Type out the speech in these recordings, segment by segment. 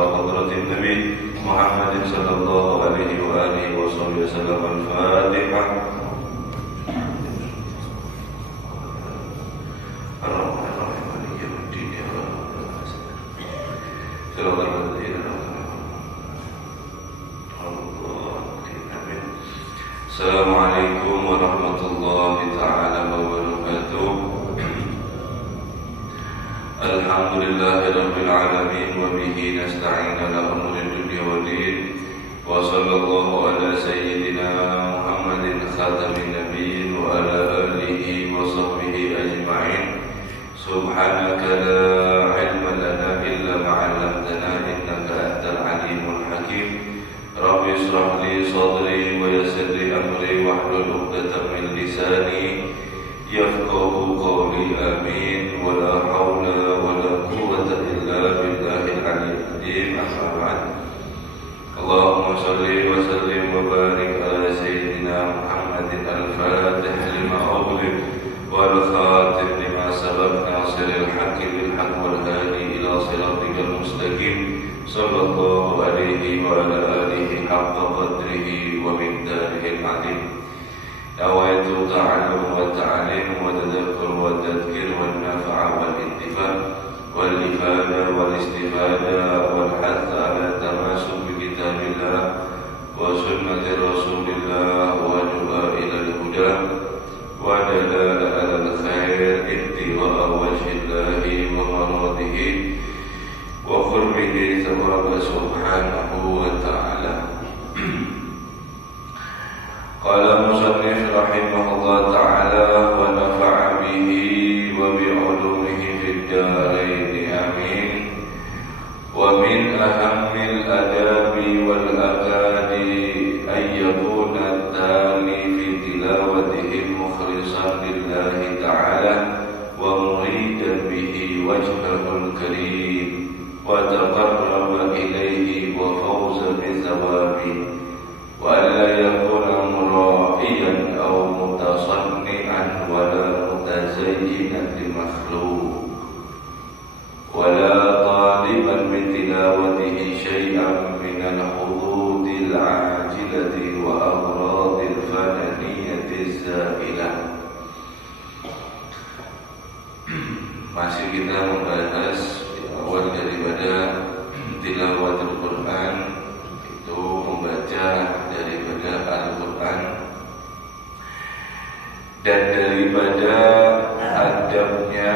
حضرة النبي محمد صلى الله عليه وآله وصحبه وسلم. الفاتحة. Assalamualaikum warahmatullahi ta'ala wabarakatuh. Alhamdulillahi rabbil alamin wa bihi nasta'in ala umuri dunya wa din. Wa sallallahu ala sayyidina Muhammadin khatamin nabiyyin wa ala alihi wa sahbihi ajma'in. Subhanaka la ilma lana illa ma 'allamtana innaka antal alimul hakim. Rabbi ishrah li sadri wa yassir li amri wahlul 'uqdatam min lisani yafqahu qawli. Amin. Wa la haula wa la quwwata illa billahil aliyyil azim. Amma ba'd. Allahumma shalli wa sallim wa barik ala sayyidina Muhammadin al-fatih lima ughliq wal khatim lima sabaq nasiril haqqi bil haqq wal hadi ila siratikal mustaqim. Sallallahu alaihi wa ala alihi haqqa qadrihi wa miqdarihi al-'azim. Nawaitu ta'allum wa ta'lim wa tadhakkur wa tadhkir wa nafa'a wal intifa' wal ifada wal istifada wal hath ala tamasuk bi kitabillah wa sunnati rasulillah wa du'a ila al-huda wa dalala ala al-khair ittiba'a wajhillahi wa maradihi wa qurbihi thawaba subhanahu wa ta'ala. Qala musannif rahimahullah ta'ala wa nafa'a bihi wa bi'ulumihi fid darain. Amin. Wa min ahammil adabi wal aqadi ay yakuna at-tali fi tilawatihi mukhlishan lillahi ta'ala wa muridan bihi wajhahul karim wa taqarraba ilayhi wa fawza bizawabi wa alla yakuna mura'iyan aw mutasanni'an wa la mutazayyinan li makhluq wa la taliban bi tilawatihi shay'an min al-hududil 'ajilati wa awradil fananiyati za'ilah. Masih kita membahas awal daripada tilawatul Quran, itu membaca daripada Al-Quran, dan daripada adabnya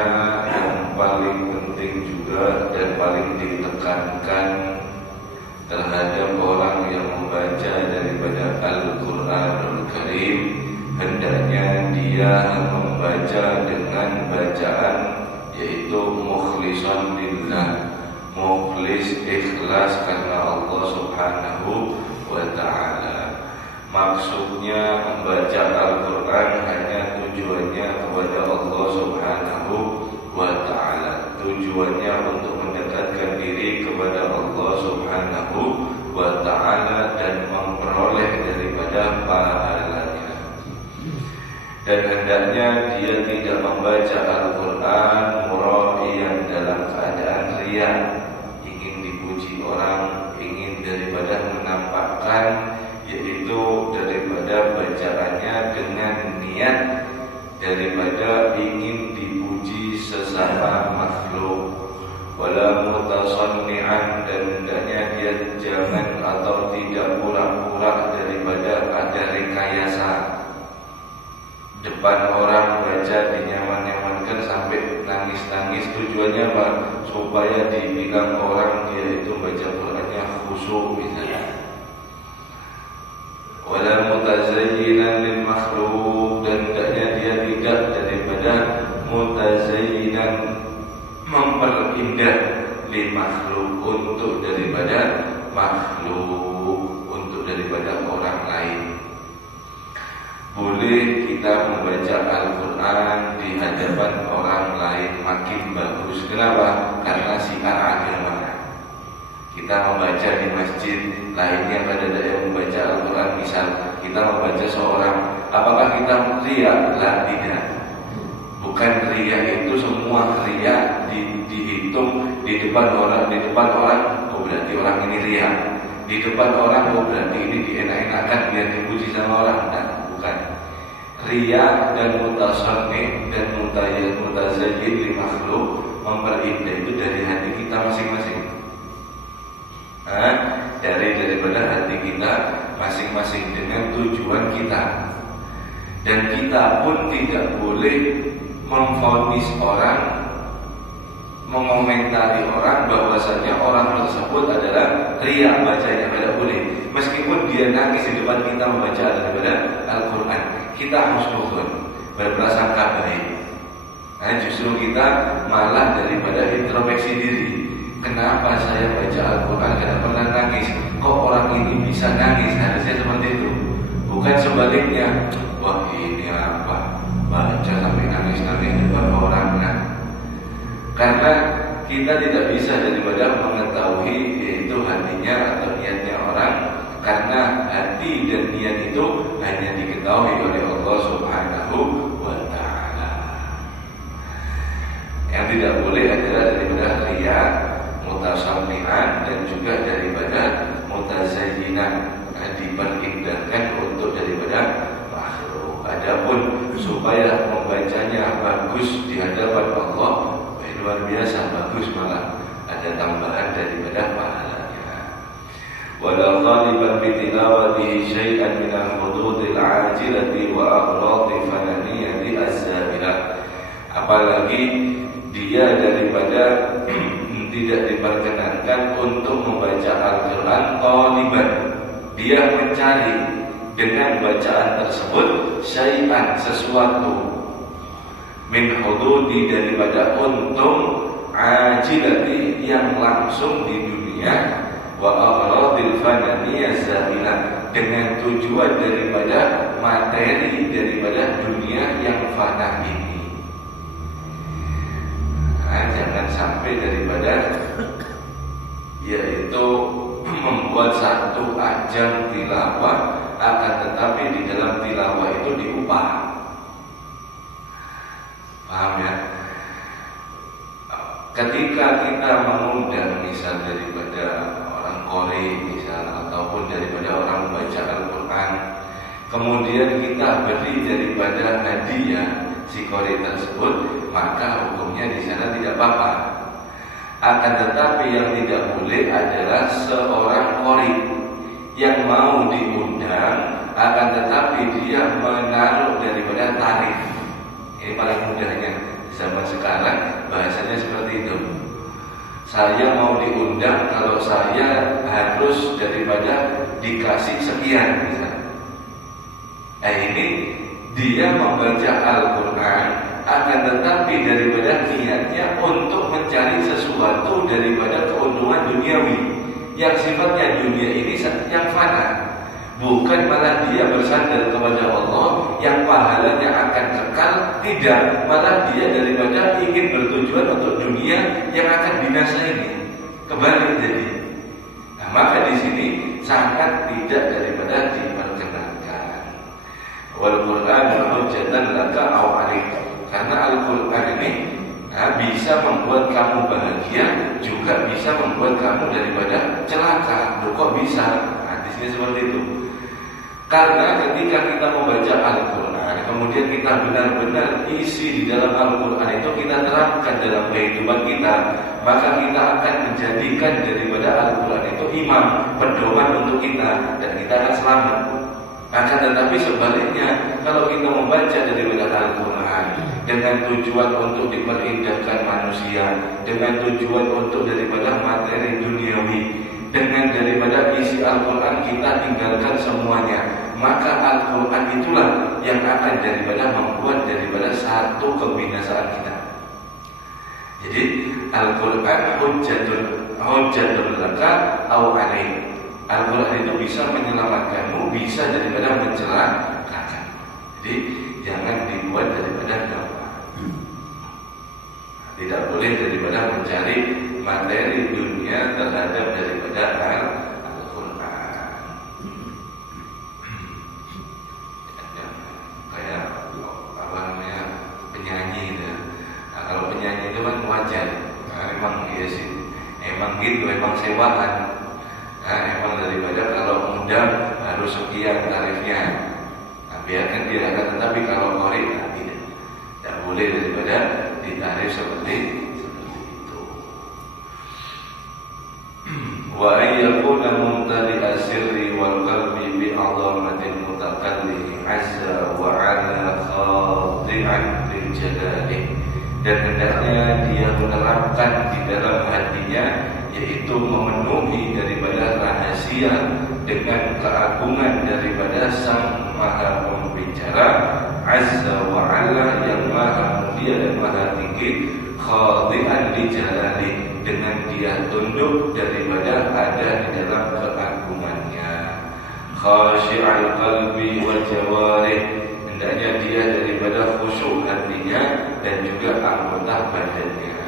yang paling penting juga dan paling ditekankan terhadap orang yang membaca daripada Al-Quranul Karim, hendaknya dia membaca dengan bacaan yaitu mukhlishan lillah, mukhlis ikhlas karena Allah subhanahu wa ta'ala. Maksudnya membaca Al-Quran hanya tujuannya kepada Allah subhanahu wa ta'ala, tujuannya untuk mendekatkan diri kepada Allah subhanahu wa ta'ala dan memperoleh daripada pahalanya. Dan hendaknya dia tidak membaca Al-Quran mura'iyan, dalam keadaan riya, ingin dipuji orang, ingin daripada menampakkan, yaitu daripada bacaannya dengan niat daripada ingin dipuji sesama makhluk. Wala mutasanni'an, dan hendaknya dia jangan atau tidak pura-pura daripada ada rekayasa. Depan orang baca dinyaman-nyamankan sampai nangis-nangis, tujuannya apa? Supaya dibilang orang dia itu baca Qurannya khusyuk misalnya. Wala mutazayyinan lil makhluk, dan hendaknya dia tidak daripada mutazayyinan, memperindah lil makhluk, untuk daripada makhluk, untuk daripada orang lain. Boleh kita membaca Al-Quran di hadapan orang lain makin bagus. Kenapa? Karena syiar agama. Kita membaca di masjid, lainnya pada yang membaca Al-Quran, misal kita membaca seorang, apakah kita riya? Lah, tidak. Bukan riya itu semua riya dihitung dihitung di depan orang, oh berarti orang ini ria. Di depan orang, oh berarti ini dienak-enakan biar dipuji sama orang. Nah, bukan. Ria dan mutasonni dan mutazayyin li makhluk memperindah itu dari hati kita masing-masing. Daripada hati kita masing-masing dengan tujuan kita. Dan kita pun tidak boleh memvonis orang, mengomentari orang bahwasanya orang tersebut adalah ria bacanya, tidak boleh. Meskipun dia nangis di depan kita membaca daripada Al-Quran, kita harus berprasangka baik. Justru kita malah daripada introspeksi diri. Kenapa saya baca Al-Quran tidak pernah nangis? Kok orang ini bisa nangis? Harusnya seperti itu. Bukan sebaliknya. Wah ini apa? Baca sampai nangis-nangis depan orang. Nah, karena kita tidak bisa daripada mengetahui yaitu hatinya atau niatnya orang, karena hati dan niat itu hanya diketahui oleh Allah Subhanahu wa Ta'ala. Yang tidak boleh adalah daripada riya, mutasawwi'an, dan juga daripada mutazayyinan, diperindahkan untuk daripada makhluk. Adapun supaya membacanya bagus di hadapan Allah, luar biasa bagus, malah ada tambahan daripada pahalanya. Wala ghaliban bi tilawatihi syai'an min al-hududil 'ajilati wa aghradi fananiyati az-zahilah. Apalagi dia daripada tidak diperkenankan untuk membaca Al-Quran qaliban, dia mencari dengan bacaan tersebut syai'an, sesuatu, min hududi, daripada untung, ajilati, yang langsung di dunia, wa agradil fananiyah zahilah, dengan tujuan daripada materi daripada dunia yang fana ini. Jangan sampai daripada yaitu membuat satu ajang tilawah, akan tetapi di dalam tilawah itu diupah. Paham ya? Ketika kita mengundang misal daripada orang Qori misal, ataupun daripada orang membaca Al-Quran, kemudian kita beri daripada hadiah si Qori tersebut, maka hukumnya di sana tidak apa-apa. Akan tetapi yang tidak boleh adalah seorang Qori yang mau diundang, akan tetapi dia menaruh daripada tarif. Ini paling mudahnya zaman sekarang, bahasanya seperti itu. Saya mau diundang, kalau saya harus daripada dikasih sekian misalnya. Ini dia membaca Al-Quran, akan tetapi daripada niatnya untuk mencari sesuatu daripada keuntungan duniawi, yang sifatnya dunia ini yang fana. Bukan malah dia bersandar kepada Allah yang pahalanya akan kekal, tidak, malah dia daripada ingin bertujuan untuk dunia yang akan binasa ini. Kebalik jadi. Nah, maka di sini sangat tidak daripada diperkenankan. Wal Qur'an hujjatan laka aw 'alaik. Karena Al-Qur'an ini bisa membuat kamu bahagia, juga bisa membuat kamu daripada celaka. Loh, kok bisa? Nah, di sini seperti itu. Karena ketika kita membaca Al-Quran, kemudian kita benar-benar isi di dalam Al-Quran itu kita terapkan dalam kehidupan kita, maka kita akan menjadikan daripada Al-Quran itu imam, pedoman untuk kita, dan kita akan selamat. Akan tetapi sebaliknya, kalau kita membaca daripada Al-Quran dengan tujuan untuk diperindahkan manusia, dengan tujuan untuk daripada materi duniawi, dengan daripada isi Al-Quran kita tinggalkan semuanya, maka Al-Quran itulah yang akan daripada membuat daripada satu kebinasaan kita. Jadi Al-Quran hujjatul laka aw 'alaik. Al-Quran itu bisa menyelamatkanmu, bisa daripada mencelakakan. Jadi jangan dibuat daripada dakwah. Tidak boleh daripada mencari materi dunia terhadap daripada Al-Quran. Kayak apa namanya, penyanyi itu. Nah, kalau penyanyi itu kan wajar, memang Memang gitu, memang sewaan. Nah, memang daripada kalau muda harus sekian tarifnya. Nah, biarkan dirasakan, tetapi kalau qori tidak boleh daripada ditarif seperti itu. Wa ayyakuna mumtali asirri wal qalbi bi 'azamatil mutakallim azza wa 'ala khadi'an lil jalali. Dan hendaknya dia menerapkan di dalam hatinya, yaitu memenuhi daripada rahasia dengan keagungan daripada Sang Maha Pembicara azza wa 'ala, yang maha mulia dan maha tinggi, khadi'an li jalali, dengan dia tunduk daripada ada di dalam keagungannya, khasyi'al qalbi wal jawarih, hendaknya dia daripada khusyuk hatinya dan juga anggota badannya,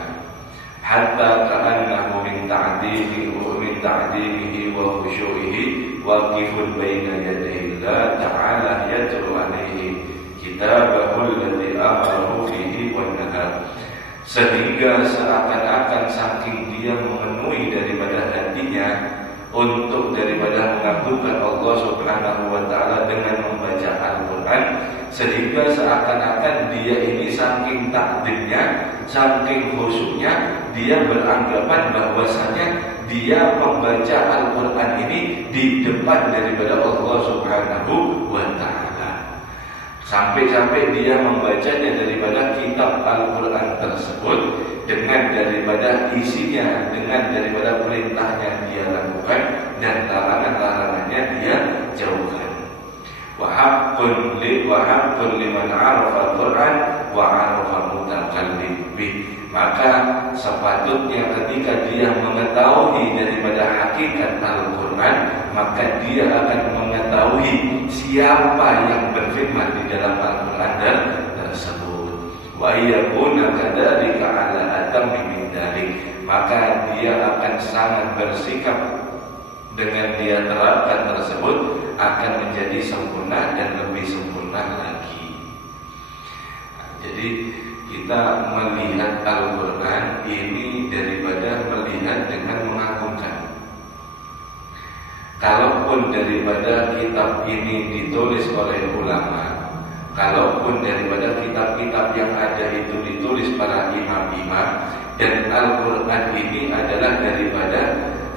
hatta ka'annahu min ta'dimihi wa khusyu'ihi waqifun baina yadayi Allah ta'ala yatlu alaihi kitabahu alladhi amarahu bihi wan nahar, sehingga seakan-akan saking dia memenuhi daripada hatinya untuk daripada mengagungkan Allah Subhanahu wa ta'ala dengan membaca Al-Quran, sehingga seakan-akan dia ini saking takdirnya, saking khusyuknya, dia beranggapan bahwasanya dia membaca Al-Quran ini di depan daripada Allah Subhanahu wa ta'ala. Sampai-sampai dia membacanya daripada kitab Al-Quran tersebut dengan daripada isinya, dengan daripada perintahnya dia lakukan dan larangan-larangannya dia jauhkan. Wa haqqun liman 'arafa Al-Quran wa 'arafa mutakallim bih. Maka sepatutnya ketika dia mengetahui daripada hakikat Al-Quran, maka dia akan mengetahui siapa yang berfirman di dalam Al-Quran tersebut. Wa yakuna kadzalika 'ala atammi min dzalik, maka dia akan sangat bersikap dengan dia terapkan tersebut akan menjadi sempurna dan lebih sempurna lagi. Nah, jadi kita melihat Al-Quran ini daripada melihat dengan mengagungkan. Kalaupun daripada kitab ini ditulis oleh ulama, kalaupun daripada kitab-kitab yang ada itu ditulis para imam-imam, dan Al-Quran ini adalah daripada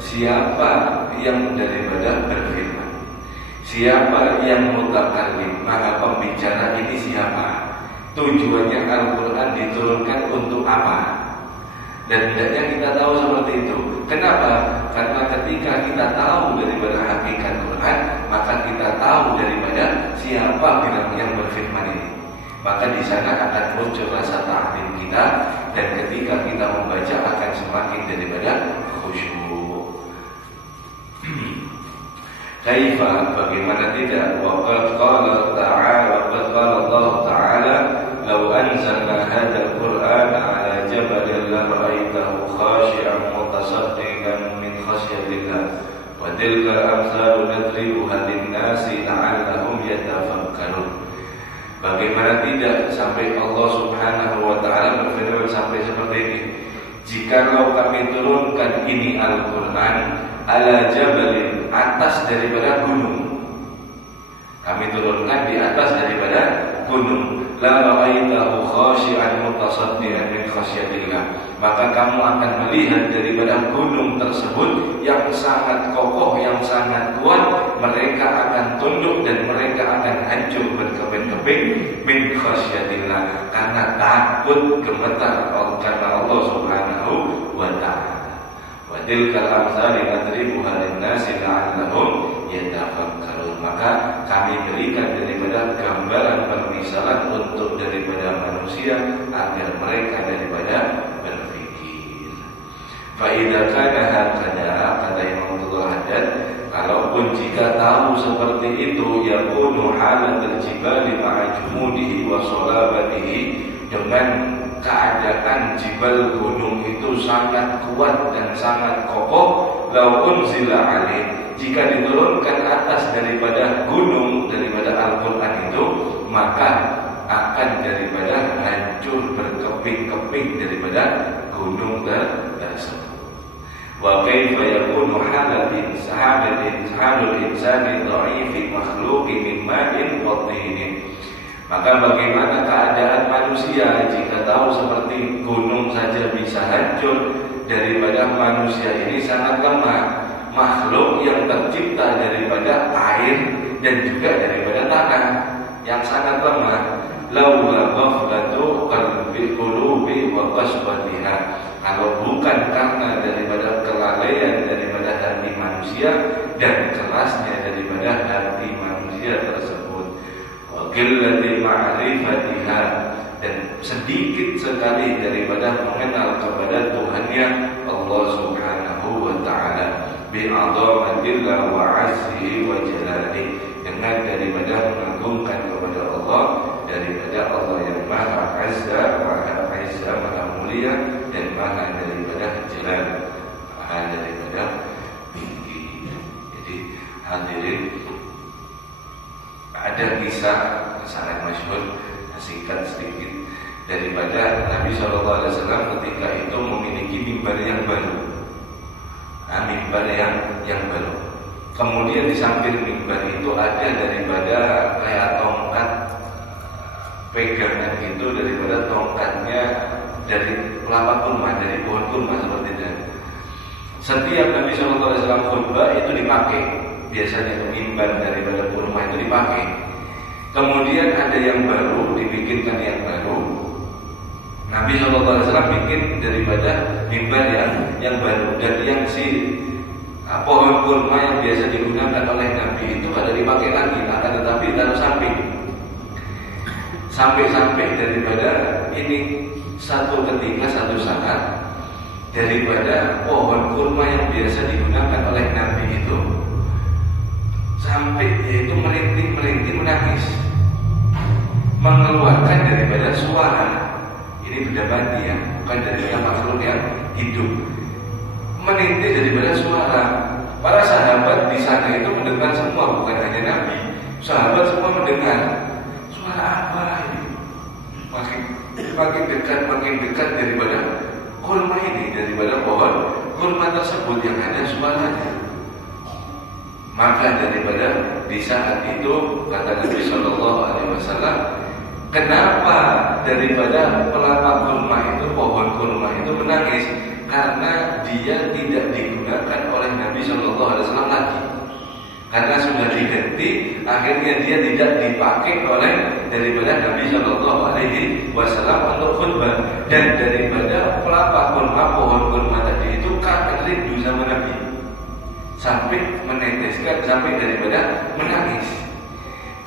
siapa yang daripada berfirman, siapa yang mutakallim, maha pembicara ini siapa, tujuannya Al-Quran diturunkan untuk apa. Dan hendaknya kita tahu seperti itu. Kenapa? Karena ketika kita tahu daripada hakikat Quran, maka kita tahu daripada siapa yang berfirman ini. Maka di sana akan muncul rasa ta'zim kita, dan ketika kita membaca akan semakin daripada khusyuk. Kaifa, bagaimana tidak? Waqad qala ta'ala, waqad qala Allah ta'ala, law anzalna hadzal qur'ana 'ala jabalin la ra'aitahu khashi'an mutasaddian min khasyatillah wa tilka amsalu nadribuha lin-nasi la'allahum yatafakkarun. Bagaimana tidak sampai Allah Subhanahu wa ta'ala berfirman sampai seperti ini, jikalau kami turunkan ini Al-Quran ala jabalin, atas daripada gunung, kami turunkan di atas daripada gunung, la ra'aitahu khashi'an mutasaddian min khasyatillah, maka kamu akan melihat daripada gunung tersebut yang sangat kokoh, yang sangat kuat, mereka akan tunduk dan mereka akan hancur berkeping-keping min khasyatillah, karena takut gemetar karena Allah Subhanahu wa ta'ala. Wa tilkal amsal nadribuha lin-nasi la'allahum yatafakkarun. Maka kami berikan daripada gambaran permisalan untuk daripada manusia agar mereka daripada berfikir. Fa idza kana hakadha, kata Imam Abdul Haddad, kalaupun jika tahu seperti itu, yakunu halatul jibali ma'a jumudihi wa salabatihi, dengan keadaan jibal gunung itu sangat kuat dan sangat kokoh, law unzila alaih, jika diturunkan atas daripada gunung daripada Al-Quran itu, maka akan daripada hancur berkeping-keping daripada gunung tersebut. Wa kaifa yakunu halul insani dha'ifi makhluqi min ma'in wa tinin. Maka bagaimana keadaan manusia jika tahu seperti gunung saja bisa hancur, daripada manusia ini sangat lemah, makhluk yang tercipta daripada air dan juga daripada tanah yang sangat lemah. Laula ghaflatu qalbi qulubi wa qaswatiha. Kalau bukan karena daripada kelalaian daripada hati manusia dan kerasnya daripada hati manusia tersebut, wa qillati ma'rifatiha, dan sedikit sekali daripada mengenal kepada Tuhannya Allah Subhanahu wa taala, bi'azamatillah wa 'azzihi wa jalalihi, dengan daripada mengagungkan kepada Allah, daripada Allah yang Maha Azza, Maha Mulia, dan Maha daripada Jalal, Maha daripada tinggi. Jadi hadirin, ada kisah sangat masyhur, singkat sedikit, daripada Nabi SAW ketika itu memiliki mimbar yang baru, mimbar yang baru. Kemudian di samping mimbar itu ada daripada kayak tongkat pegangan gitu, daripada tongkatnya dari kelapa kurma, dari pohon kurma seperti itu. Setiap Nabi SAW khutbah itu dipakai, biasanya mimbar daripada kurma itu dipakai. Kemudian ada yang baru, dibikinkan yang baru. Nabi SAW bikin daripada mimbar yang baru, dan yang pohon kurma yang biasa digunakan oleh Nabi itu ada dipakai lagi, akan tetapi taruh samping. Sampai-sampai daripada ini satu ketika, satu saat, daripada pohon kurma yang biasa digunakan oleh Nabi itu sampai yaitu merintih menangis, mengeluarkan daripada suara. Ini benda mati ya, bukan daripada makhluk yang hidup. Menintih daripada suara. Para sahabat di sana itu mendengar semua, bukan hanya Nabi. Sahabat semua mendengar. Suara apa ini? Makin dekat daripada kurma ini, daripada pohon kurma tersebut yang ada suaranya. Maka daripada di saat itu kata Nabi SAW, kenapa daripada pelapa kurma itu, pohon kurma itu menangis? Karena dia tidak digunakan oleh Nabi SAW lagi. Karena sudah diganti, akhirnya dia tidak dipakai oleh daripada Nabi SAW untuk khutbah. Dan daripada pelapa kurma, pohon kurma tadi itu kangen rindu sama Nabi, sampai meneteskan, sampai daripada menangis.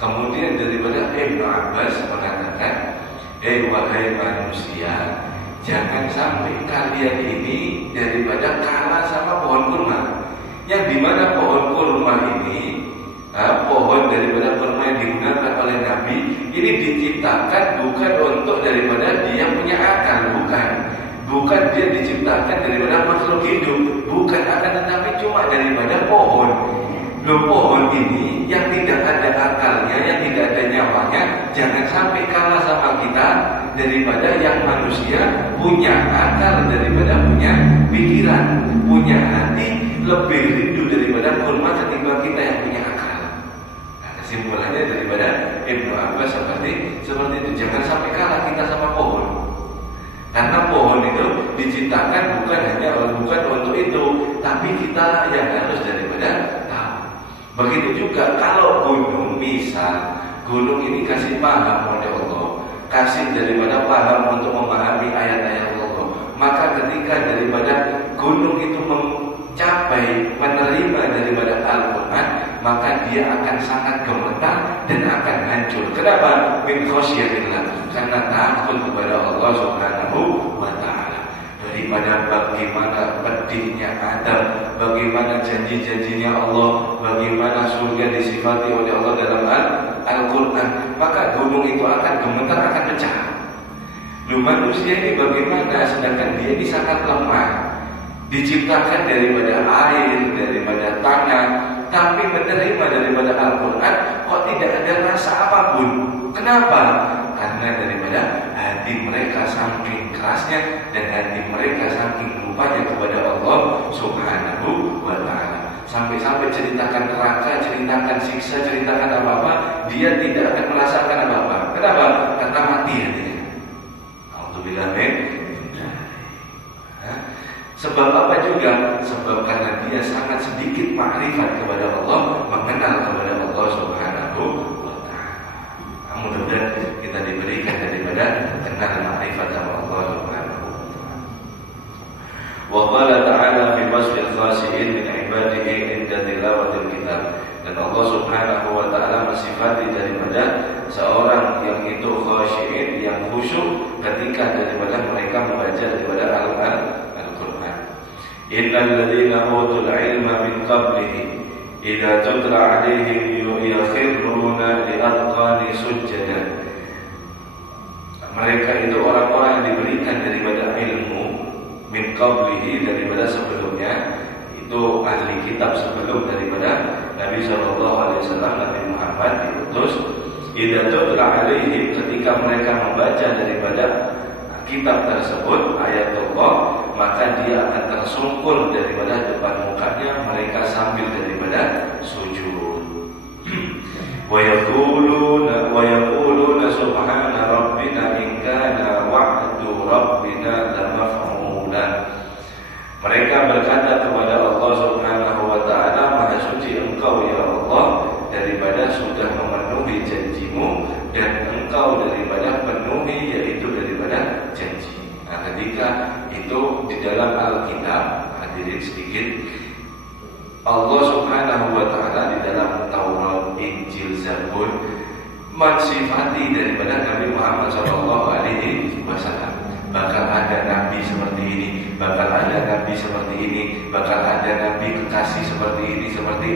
Kemudian daripada Ibnu Abbas mengatakan, wahai manusia, jangan sampai kalian ini daripada kalah sama pohon kurma. Yang dimana pohon kurma ini, pohon daripada kurma yang digunakan oleh Nabi ini diciptakan bukan untuk daripada dia punya akal, bukan dia diciptakan daripada makhluk hidup, bukan, akan tetapi cuma daripada pohon. Pohon ini yang tidak ada akalnya, yang tidak ada nyawanya, jangan sampai kalah sama kita daripada yang manusia punya akal, daripada punya pikiran, punya hati, lebih rindu daripada kurma ketimbang kita yang punya akal. Nah, kesimpulannya daripada Ibnu Abbas seperti itu, jangan sampai kalah kita sama pohon. Karena pohon itu diciptakan bukan untuk itu, tapi kita yang harus daripada tahu. Begitu juga kalau gunung, misal gunung ini kasih paham oleh Allah, kasih daripada paham untuk memahami ayat-ayat Allah, maka ketika daripada gunung itu mencapai menerima daripada Al-Quran, maka dia akan sangat gemetar dan akan hancur. Kenapa? Min khosyatillah, karena takut kepada Allah Subhanahu wa ta'ala. Daripada bagaimana pedihnya adab, bagaimana janji-janjinya Allah, bagaimana surga disifati oleh Allah dalam Al-Quran, maka gunung itu akan gemetar, akan pecah. Manusia ini bagaimana? Sedangkan dia ini sangat lemah, diciptakan daripada air, daripada tanah, tapi menerima daripada Al-Quran kok tidak ada rasa apapun. Kenapa? Karena daripada hati mereka saking kerasnya dan hati mereka saking lupanya kepada Allah Subhanahu sampai ceritakan neraka, ceritakan siksa, ceritakan apa-apa, dia tidak akan merasakan apa-apa. Kenapa? Karena mati hatinya. Alhamdulillah. Sebab apa juga? Sebab karena dia sangat sedikit makrifat kepada Allah, mengenal kepada Allah Subhanahu wa Ta'ala. Mudah-mudahan kita diberikan daripada kenal makrifat Allah Subhanahu wa Ta'ala. Wa qala ta'ala fi wasfil khashi'in min ibadihi inda tilawatil kitab. Dan Allah Subhanahu wa Ta'ala mensifati daripada seorang yang itu khashi'in, yang khusyuk ketika daripada mereka membaca daripada Al-Qur'an. Innal ladzina utul ilma min qablihi idza tutla 'alaihim yakhruna li'adqani sujada. Mereka itu orang-orang yang diberikan daripada ilmu min qablihi, daripada sebelumnya, itu ahli kitab sebelum daripada Nabi sallallahu alaihi wasallam, Nabi Muhammad diutus. Idza tutla 'alaihim, ketika mereka membaca daripada kitab tersebut, ayat Allah, maka dia akan tersungkur daripada depan mukanya mereka sambil daripada sujud. Wa yaquluna subhana rabbina in kana wa'du rabbina lamaf'ula. Mereka berkata kepada Allah Subhanahu wa Ta'ala, Maha suci Engkau ya Allah daripada sudah memenuhi janjimu, dan Engkau daripada penuhi, yaitu daripada janji. Nah, ketika itu di dalam Alkitab, hadirin sedikit, Allah Subhanahu wa Ta'ala di dalam Taurat, Injil, Zabur mensifati daripada Nabi Muhammad sallallahu alaihi wasallam. Bakal ada nabi seperti ini, bakal ada nabi seperti ini, bakal ada nabi kekasih seperti ini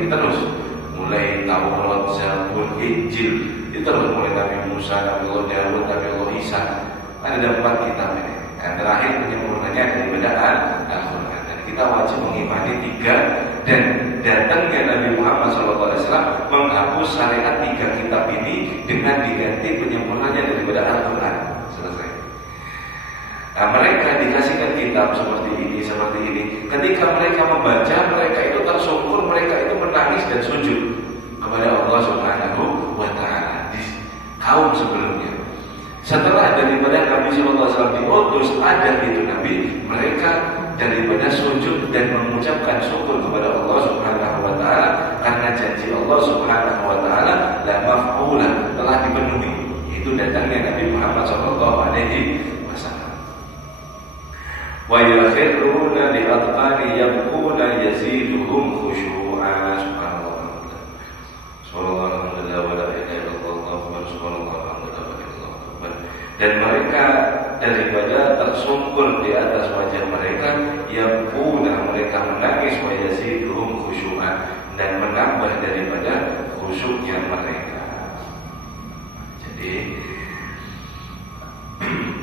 terus. Mulai Taurat, Zabur, Injil, itu terus mulai Nabi Musa, Nabi Allah Daud, Nabi Allah Isa. Ada 4 kitab ini. Yang terakhir penyempurnanya daripada Al-Quran. Dan kita wajib mengimani 3, dan datangnya Nabi Muhammad SAW menghapus syariat 3 kitab ini dengan diganti penyempurnanya daripada Al-Quran. Selesai. Nah, mereka dikasihkan kitab seperti ini. Ketika mereka membaca, mereka itu tersungkur, mereka itu menangis dan sujud kepada Allah Subhanahu wa Ta'ala di kaum sebelumnya. Setelah daripada Nabi SAW diutus, ada itu Nabi, mereka daripada sujud dan mengucapkan syukur kepada Allah Subhanahu wa Ta'ala karena janji Allah Subhanahu wa Ta'ala la maf'ula, telah dipenuhi. Itu datangnya Nabi Muhammad sallallahu alaihi wasallam. Wa yakhruna li'adqani yabquna yaziduhum khusyu'a. Subhanallah. Alhamdulillah wa la ilaha illallah wa subhanallah alhamdulillah wa la ilaha illallah. Dan mereka daripada tersungkur di atas wajah mereka, yabquna, mereka menangis, wa yaziduhum khusyu'a, dan menambah daripada khusyuknya mereka. Jadi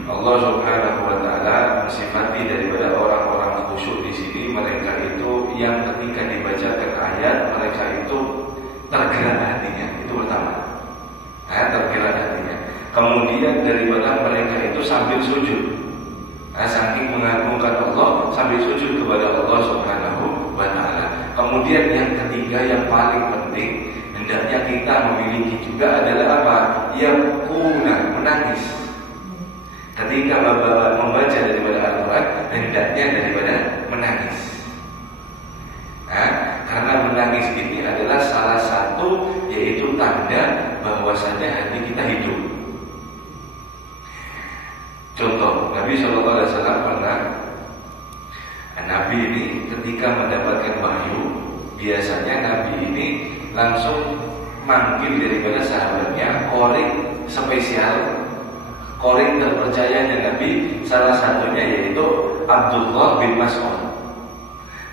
Allah Subhanahu wa Ta'ala mensifati daripada orang-orang khusyuk di sini, mereka itu yang ketika dibacakan ayat mereka itu tergerak hatinya, itu pertama. Tergerak hatinya. Kemudian daripada mereka itu sambil sujud. Saking mengagungkan Allah, sambil sujud kepada Allah Subhanahu wa Ta'ala. Kemudian yang ketiga yang paling penting, hendaknya kita memiliki juga adalah apa? Yaquna, menangis. Ketika membaca daripada Al-Quran, hendaknya daripada menangis. Karena menangis ini adalah salah satu, yaitu tanda bahwasanya hati kita hidup. Contoh, Nabi SAW pernah, Nabi ini ketika mendapatkan wahyu, biasanya Nabi ini langsung manggil daripada sahabatnya koring spesial, koring terpercayanya Nabi, salah satunya yaitu Abdullah bin Mas'ud.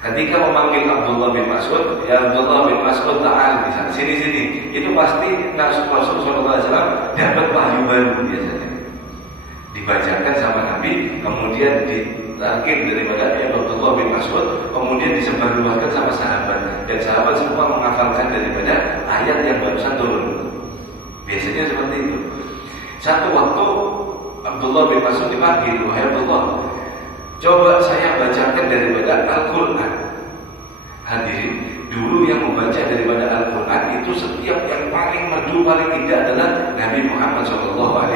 Ketika memanggil Abdullah bin Mas'ud, ya Abdullah bin Mas'ud ta'al, misalnya sini, itu pasti Rasulullah SAW dapat wahyu baru biasanya. Dibacakan sama Nabi, kemudian dilakir daripada Abdullah bin Mas'ud, kemudian disebarluaskan sama sahabat, dan sahabat semua menghafalkan daripada ayat yang barusan turun. Biasanya seperti itu. Satu waktu Abdullah bin Mas'ud dipanggil, wahai Abdullah, coba saya bacakan daripada Al-Quran. Hadirin, Dulu yang membaca daripada Al-Quran itu setiap yang paling merdu, paling indah adalah Nabi Muhammad SAW.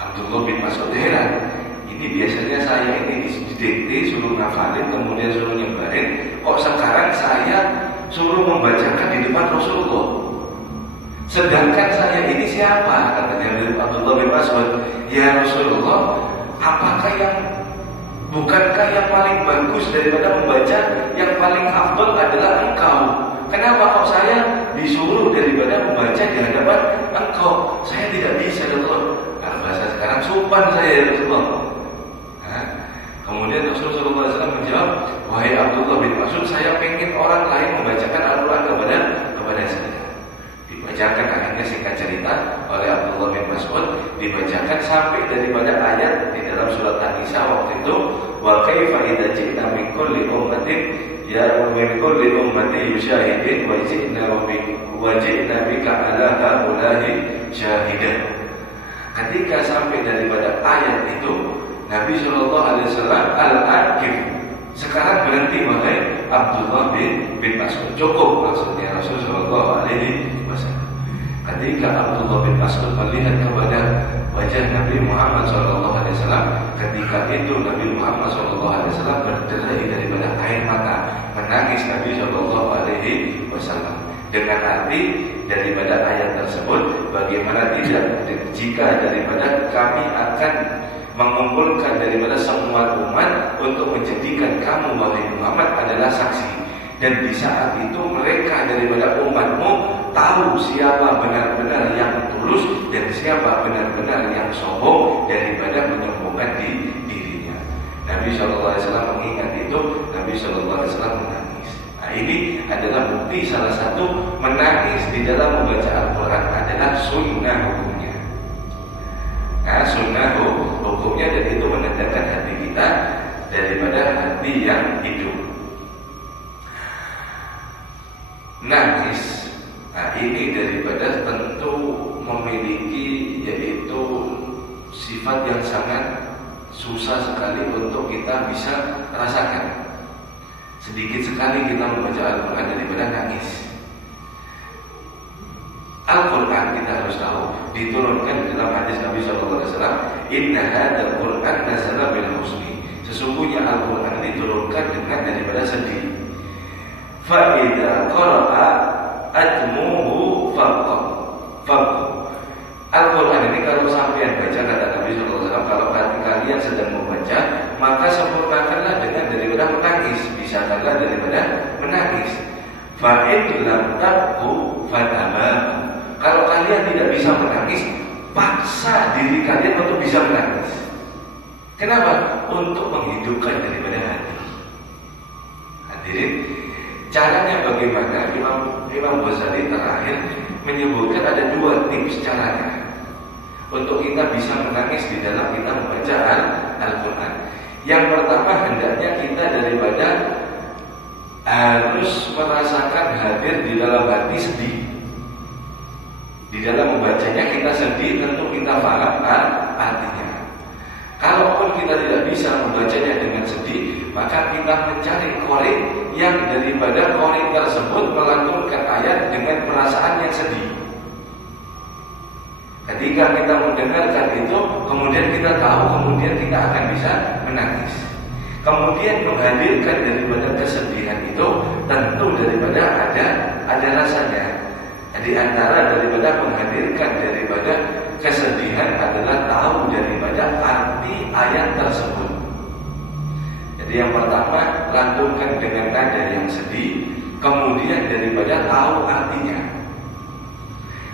Abdullah bin Mas'ud heran, ini biasanya saya ini didikte suruh ngafalin kemudian suruh nyebarin, kok sekarang saya suruh membacakan di depan Rasulullah. Sedangkan saya ini siapa? Katanya Abdullah bin Mas'ud, ya Rasulullah, bukankah yang paling bagus daripada membaca, yang paling afdal adalah engkau? Kenapa kok saya disuruh daripada membaca di hadapan engkau? Saya tidak bisa, Rasulullah. Kalau bahasa sekarang supan saya, ya Rasulullah. Kemudian Rasulullah SAW menjawab, wahai Abdullah bin Mas'ud, saya pengen orang lain membacakan Al-Quran kepada saya. Dibacakan, akhirnya singkat cerita oleh Abdullah bin Mas'ud, dibacakan sampai daripada ayat di dalam surat An-Nisa waktu itu, wa kaifa idza ji'na min kulli ummatin yusyahidin wa ji'na bika ala haula'i syahidan. Ketika sampai daripada ayat itu, Nabi SAW al-aqif, sekarang berhenti wahai Abdullah bin Mas'ud, cukup maksudnya Rasulullah SAW. Ketika Abdullah bin Mas'ud melihat kepada wajah Nabi Muhammad SAW, ketika itu Nabi Muhammad SAW berderai daripada air mata, menangis Nabi SAW. Dengan arti daripada ayat tersebut, bagaimana tidak jika daripada kami akan mengumpulkan daripada semua umat untuk menjadikan kamu wahai Muhammad adalah saksi, dan di saat itu mereka daripada umatmu tahu siapa benar-benar yang tulus dan siapa benar-benar yang sombong daripada menyombongkan dirinya. Nabi SAW mengingat itu, Nabi SAW menangis. Nah, ini adalah bukti salah satu menangis di dalam membaca Al-Quran adalah sunnah hukumnya. Nah, sunnah hukumnya, dan itu menandakan hati kita daripada hati yang hidup. Nangis, nah ini daripada tentu memiliki yaitu sifat yang sangat susah sekali untuk kita bisa rasakan. Sedikit sekali kita membaca Al-Quran daripada nangis. Al-Quran kita harus tahu diturunkan dalam hadis Nabi SAW, inna hadzal Quran nazala bil husni. Sesungguhnya Al-Quran diturunkan dengan daripada sedih. Fa idza qara'a atmuhu faqu. Al-Quran ini kalau sampean baca, kata Nabi SAW, kalau kalian sedang membaca, maka sempurnakanlah dengan daripada menangis, bisakanlah daripada menangis. Fa in lam taqu fatabaku. Kalau kalian tidak bisa menangis, paksa diri kalian untuk bisa menangis. Kenapa? Untuk menghidupkan daripada hati. Hadirin, caranya bagaimana? Imam Ghazali terakhir menyebutkan ada dua tips caranya untuk kita bisa menangis di dalam kita membaca Al-Quran. Yang pertama, hendaknya kita daripada harus merasakan hadir di dalam hati sedih. Di dalam membacanya kita sedih, tentu kita paham artinya. Kalaupun kita tidak bisa membacanya dengan sedih, maka kita mencari qari yang daripada qari tersebut melantunkan ayat dengan perasaan yang sedih. Ketika kita mendengarkan itu, kemudian kita tahu, kemudian kita akan bisa menangis. Kemudian menghadirkan daripada kesedihan itu, tentu daripada ada rasanya. Di antara daripada menghadirkan daripada kesedihan adalah tahu daripada arti ayat tersebut. Jadi yang pertama, lantunkan dengan nada yang sedih, kemudian daripada tahu artinya.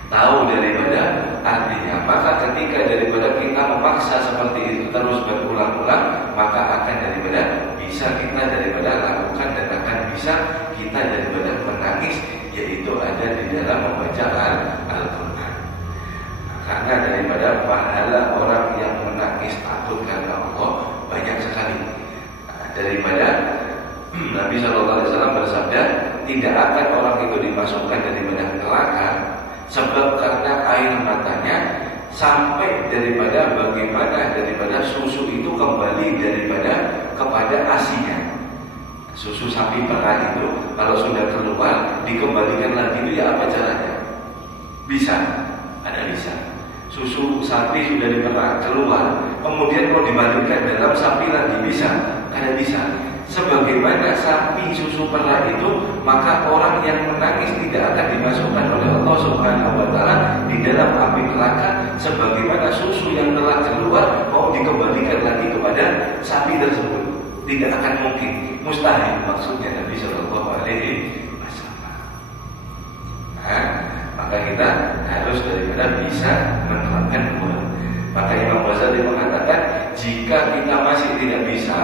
Tahu daripada artinya, maka ketika daripada kita memaksa seperti itu terus berulang-ulang, maka akan daripada bisa kita daripada lakukan dan akan bisa kita daripada menangis, yaitu ada di dalam membaca Al-Quran. Karena daripada pahala orang yang menangis takut karena Allah banyak sekali. Daripada Nabi SAW bersabda, tidak akan orang itu dimasukkan daripada neraka sebab karena air matanya sampai daripada bagaimana daripada susu itu kembali daripada kepada asinya. Susu sapi perah itu kalau sudah keluar dikembalikan lagi itu ya apa caranya? Bisa? Ada bisa. Susu sapi sudah diperah keluar, kemudian mau dibalikkan dalam sapi lagi bisa? Ada bisa. Sebagaimana sapi susu perah itu, maka orang yang menangis tidak akan dimasukkan oleh Allah Subhanahu wa taala di dalam api neraka, sebagaimana susu yang telah keluar mau dikembalikan lagi kepada sapi tersebut. Tidak akan mungkin, mustahil maksudnya Nabi Shallallahu Alaihi Wasallam. Maka kita harus daripada bisa menerapkan dua. Maka Imam Ghazali mengatakan, jika kita masih tidak bisa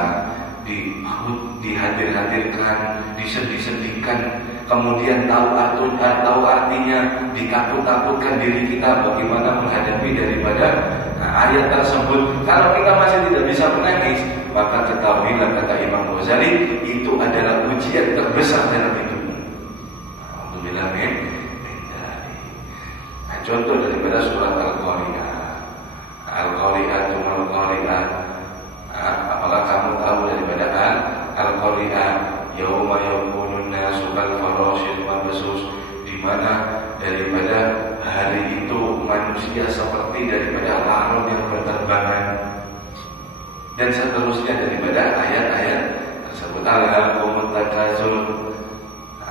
dihadir-hadirkan, disedih-sedihkan, kemudian tahu artinya, ditakut-takutkan diri kita bagaimana menghadapi daripada ayat tersebut. Kalau kita masih tidak bisa menangis, maka ketahuilah, kata Imam Ghazali, itu adalah ujian terbesar dalam hidupmu. Alhamdulillah. Contoh daripada surat Al-Qari'ah. Al-Qari'atul Qari'ah. Apakah kamu tahu daripada Al-Qari'ah? Yauma yakunun nasu kal farashil mabsus, di mana daripada hari itu manusia seperti daripada laron yang berterbangan, dan seterusnya daripada ayat-ayat tersebut. Alhaakumut takasur.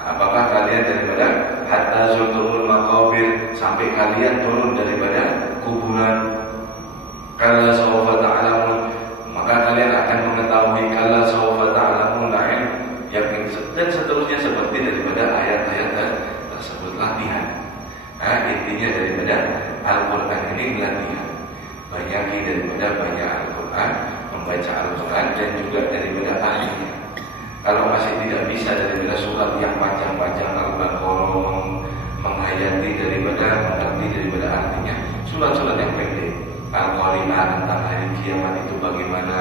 Apakah kalian daripada hatta zurtumul maqabir, sampai kalian turun daripada kuburan? Kalla sawfa ta'lamun, maka kalian akan mengetahui. Kalla sawfa ta'lamun, yakin, dan seterusnya seperti daripada ayat-ayat tersebut. Latihan. Intinya daripada Al-Quran ini latihan. Banyaki daripada banyak Al-Quran, membaca Al-Quran, dan juga daripada ahlinya. Kalau masih tidak bisa daripada surat yang panjang-panjang, Al-Baqarah, menghayati daripada, mengerti daripada artinya, surat-surat yang pendek, Al-Qari'ah tentang hari kiamat itu bagaimana,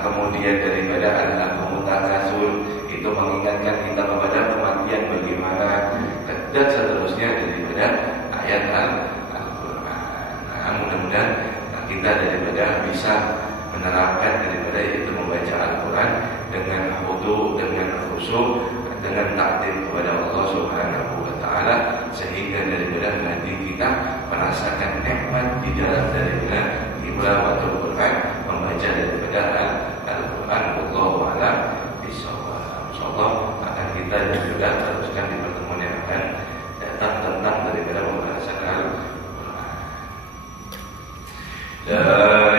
kemudian daripada Al-Haakumut Takasur itu mengingatkan kita kepada kematian bagaimana, dan seterusnya daripada ayat Al-Quran. Mudah-mudahan kita daripada bisa menerapkan daripada itu membaca Al-Quran dengan khudu, dengan khusyuk, dengan takdim kepada Allah Subhanahu wa taala, sehingga daripada hati kita merasakan nikmat di dalam daripada ibadah